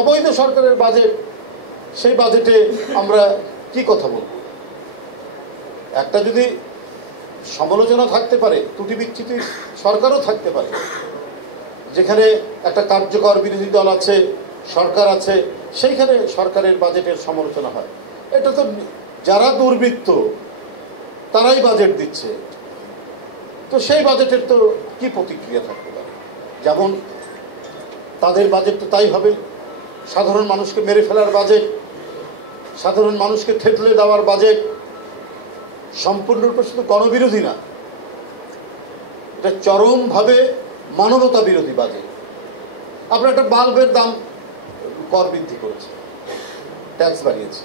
অবৈধ সরকারের বাজেট, সেই বাজেটে আমরা কি কথা বলব? একটা যদি সমালোচনা থাকতে পারে, ত্রুটি বিচ্যুতি সরকারও থাকতে পারে, যেখানে একটা কার্যকর বিরোধী দল আছে, সরকার আছে, সেইখানে সরকারের বাজেটের সমালোচনা হয়। এটা তো যারা দুর্বৃত্ত তারাই বাজেট দিচ্ছে, তো সেই বাজেটের তো কি প্রতিক্রিয়া থাকতে পারে? যেমন তাদের বাজেট তো তাই হবে, সাধারণ মানুষকে মেরে ফেলার বাজেট, সাধারণ মানুষকে থেতলে দেওয়ার বাজেট, সম্পূর্ণরূপে শুধু গণবিরোধী না, এটা চরমভাবে মানবতা বিরোধী বাজেট। আপনার একটা বাল্বের দাম কর বৃদ্ধি করেছে, ট্যাক্স বাড়িয়েছে।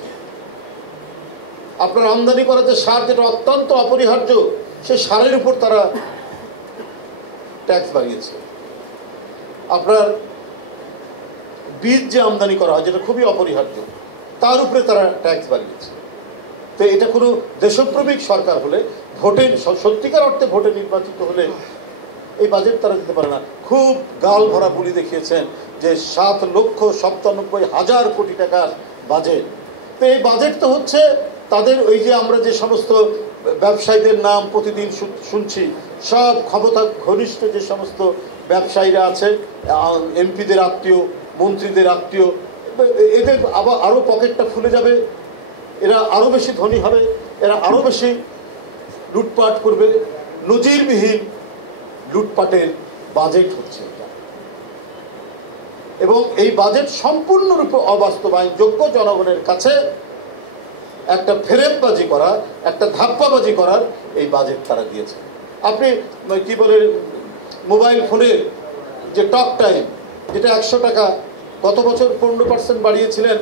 আপনার আমদানি করা যে সার, যেটা অত্যন্ত অপরিহার্য, সেই সারের উপর তারা ট্যাক্স বাড়িয়েছে। আপনার বীজ যে আমদানি করা হয়, যেটা খুবই অপরিহার্য, তার উপরে তারা ট্যাক্স বাড়িয়েছে। তো এটা কোনো দেশপ্রেমিক সরকার হলে, ভোটের সত্যিকার অর্থে ভোটে নির্বাচিত হলে এই বাজেট তারা দিতে পারে না। খুব গাল ভরা বুলি দেখিয়েছেন যে 7,97,000 কোটি টাকার বাজেট। তো এই বাজেট তো হচ্ছে তাদের ওই যে আমরা যে সমস্ত ব্যবসায়ীদের নাম প্রতিদিন শুনছি, সব ক্ষমতা ঘনিষ্ঠ যে সমস্ত ব্যবসায়ীরা আছে, এমপিদের আত্মীয়, মন্ত্রীদের আত্মীয়, এদের আবার আরও পকেটটা খুলে যাবে, এরা আরও বেশি ধনী হবে, এরা আরও বেশি লুটপাট করবে। নজিরবিহীন লুটপাটের বাজেট হচ্ছে এটা, এবং এই বাজেট সম্পূর্ণরূপে অবাস্তবায়নযোগ্য। জনগণের কাছে একটা ফেরেববাজি করা, একটা ধাপ্পাবাজি করার এই বাজেট তারা দিয়েছে। আপনি কি বলে, মোবাইল ফোনের যে টক টাইম, যেটা 100 টাকা, গত বছর 15% বাড়িয়েছিলেন,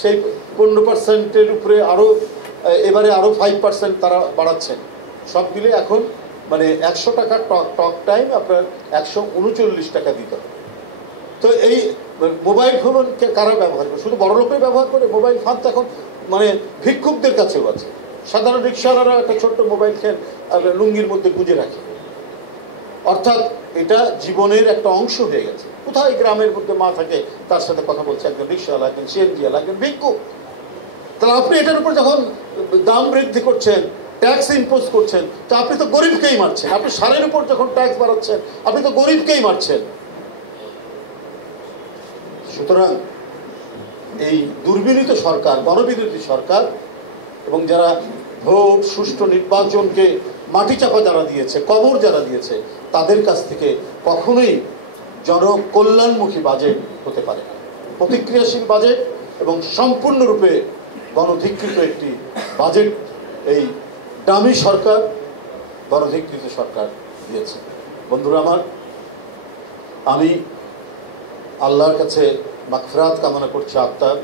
সেই 15%-এর উপরে আরও এবারে আরও 5% তারা বাড়াচ্ছেন। সব মিলে এখন মানে 100 টাকার টক টাইম আপনার 139 টাকা দিতে হবে। তো এই মোবাইল ফোন কারা ব্যবহার করে? শুধু বড় লোকেই ব্যবহার করে। মোবাইল ফোন তো এখন মানে ভিক্ষুকদের কাছেও আছে। সাধারণ রিক্সাওয়ালারা একটা ছোট্ট মোবাইল ফোন লুঙ্গির মধ্যে গুঁজে রাখে। অর্থাৎ এটা জীবনের একটা অংশ হয়ে গেছে। কোথায় গ্রামের মধ্যে মা থাকে, তার সাথে কথা বলছে একজন রিক্সাওয়ালা, একজন সিএনজিওয়ালা, একজন ভিক্ষুক। তাহলে আপনি এটার উপর যখন দাম বৃদ্ধি করছেন, ট্যাক্স ইম্পোজ করছেন, তো আপনি তো গরিবকেই মারছেন। আপনি সারের উপর যখন ট্যাক্স বাড়াচ্ছেন, আপনি তো গরিবকেই মারছেন। সুতরাং এই দুর্বিনীত সরকার, গণবিরোধী সরকার, এবং যারা ভোট, সুষ্ঠু নির্বাচনকে মাটিচাপা যারা দিয়েছে, কবর যারা দিয়েছে, তাদের কাছ থেকে কখনোই জনকল্যাণমুখী বাজেট হতে পারে না। প্রতিক্রিয়াশীল বাজেট এবং সম্পূর্ণরূপে গণধিকৃত একটি বাজেট এই ডামি সরকার, গণধিকৃত সরকার দিয়েছে। বন্ধুরা আমার, আমি আল্লাহর কাছে মাগফিরাত কামনা করছি আত্মার।